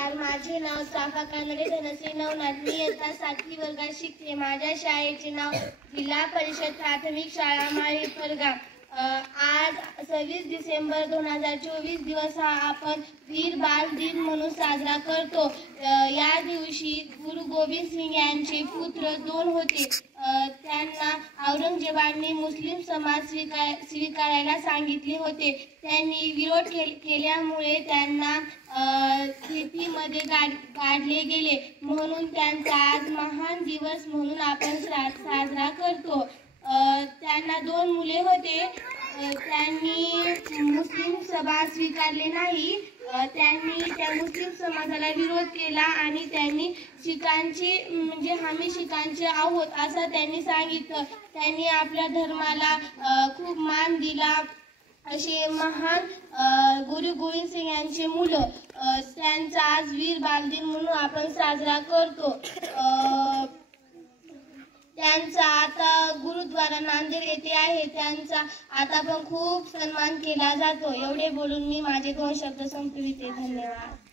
नमस्कार, माझे नाव चाफा कानडे धनश्री नवनाथ. मी इयत्ता 7वी वर्गात शिकते. माझ्या शाळेचे नाव जिल्हा परिषद प्राथमिक शाळा माळी परगाव. आज 26 डिसेंबर 2024 दिवस हा आपण वीर बाल दिन म्हणून साजरा करतो. या दिवशी गुरु गोविंद सिंग यांचे पुत्र 2 होते. त्यांना औरंगजेबाने मुस्लिम समाज स्वीकारायला सांगितले होते. त्यांनी विरोध केल्यामुळे त्यांना खेतीमध्ये गाडले गेले. म्हणून त्यांचा आज महान दिवस म्हणून आपण साजरा करतो. त्यांना 2 मुले होते. त्यांनी मुस्लिम समाज स्वीकारले नाही. त्यांनी त्या मुस्लिम समाजाला विरोध केला आणि त्यांनी शिखांची म्हणजे आम्ही शिखांचे आहोत असं त्यांनी सांगितलं. त्यांनी आपल्या धर्माला खूप मान दिला. असे महान गुरु गोविंद सिंग यांचे मुलं त्यांचा आज वीर बाल दिन म्हणून आपण साजरा करतो. त्यांचा आता गुरुद्वारा नांदेड येथे आहे. त्यांचा आता पण खूप सन्मान केला जातो. एवढे बोलून मी माझे 2 शब्द संपविते. धन्यवाद.